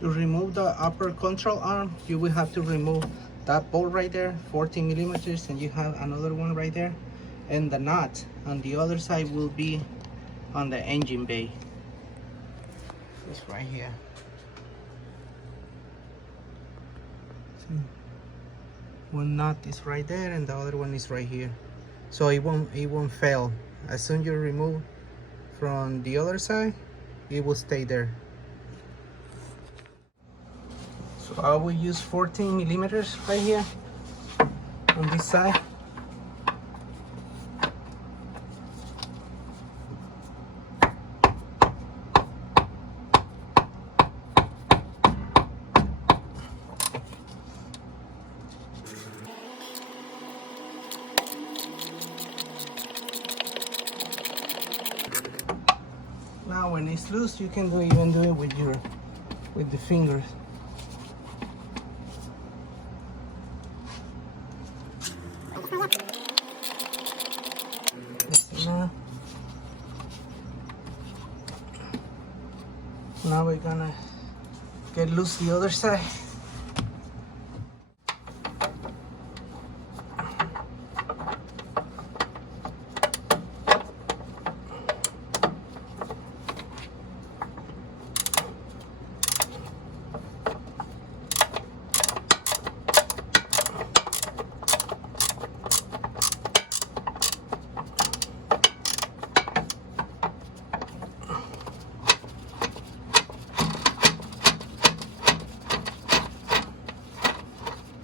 To remove the upper control arm, you will have to remove that bolt right there, 14 millimeters, and you have another one right there. And the nut on the other side will be on the engine bay. It's right here. See? One nut is right there and the other one is right here. So it won't fail. As soon as you remove from the other side, it will stay there. So I will use 14 millimeters right here on this side. Now when it's loose, you can even do it with the fingers. Now we're gonna get loose the other side.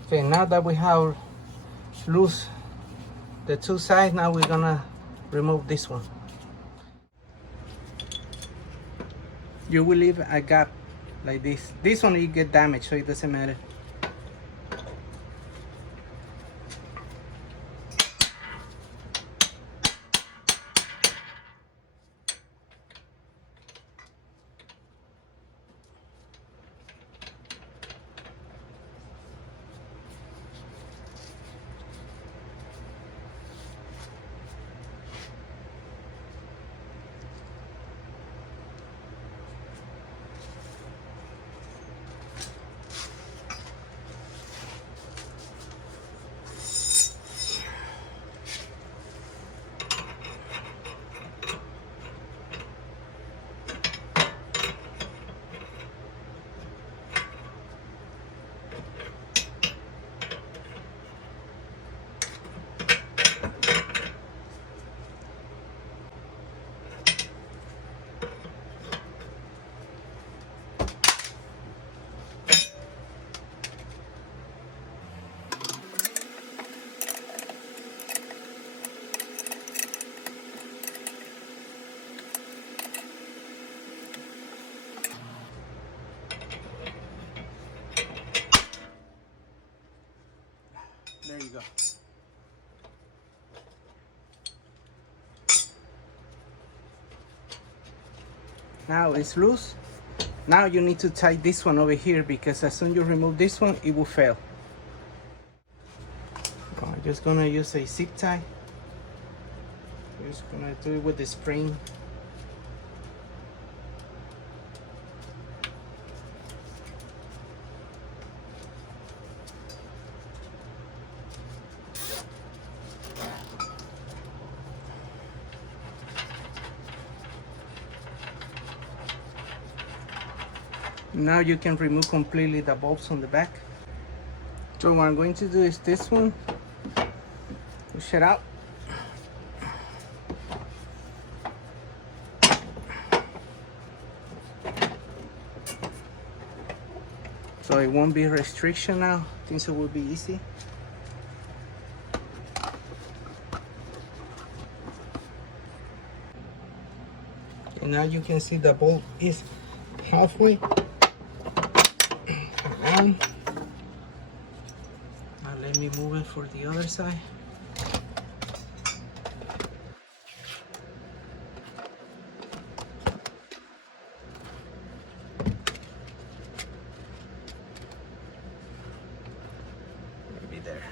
Okay, now that we have loose the two sides, now we're gonna remove this one. You will leave a gap like this. This one you get damaged, so it doesn't matter. There you go. Now it's loose. Now you need to tie this one over here, because as soon as you remove this one, it will fail. I'm just gonna use a zip tie. Just gonna do it with the spring. Now you can remove completely the bulbs on the back. So what I'm going to do is this one, push it out. So it won't be a restriction now, things will be easy. And now you can see the bulb is halfway on. Now let me move it for the other side. Maybe there.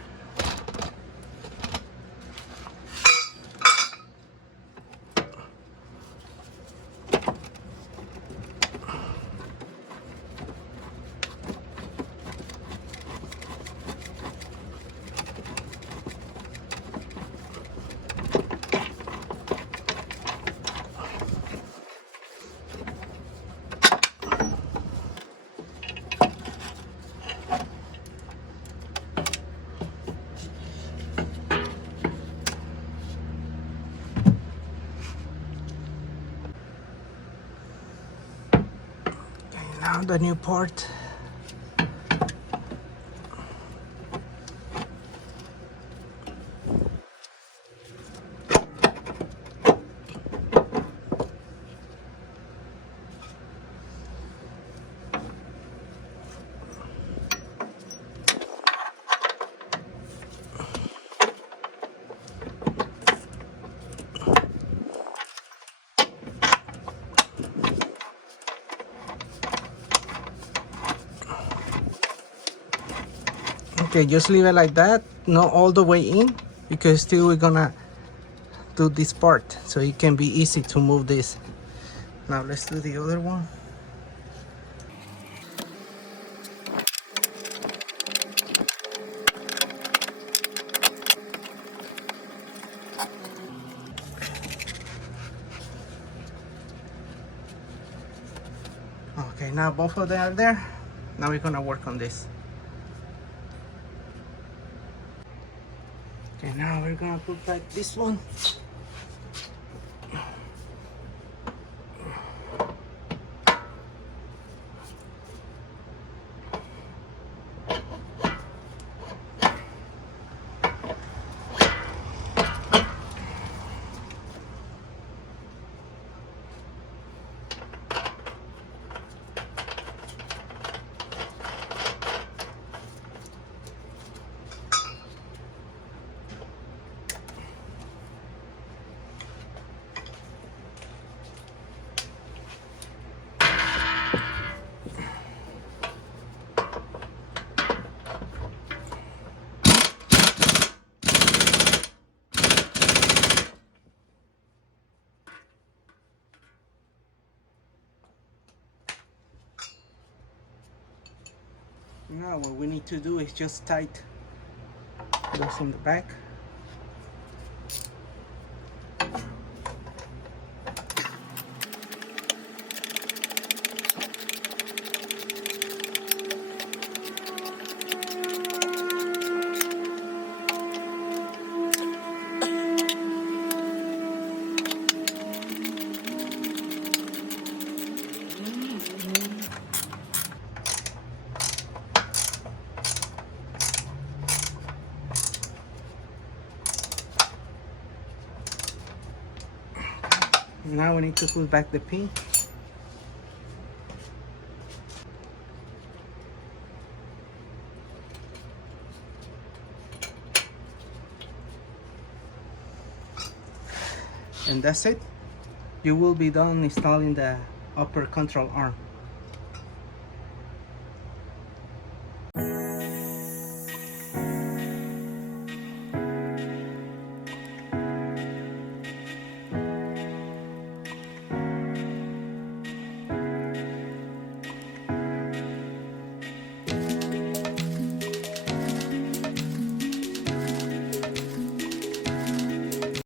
Now the new part. Okay, just leave it like that, not all the way in, because still we're gonna do this part, so it can be easy to move this. Now let's do the other one. Okay, now both of them are there. Now we're gonna work on this. Okay, now we're gonna put back this one. Now what we need to do is just tight those in the back. Now we need to pull back the pin. And that's it. You will be done installing the upper control arm.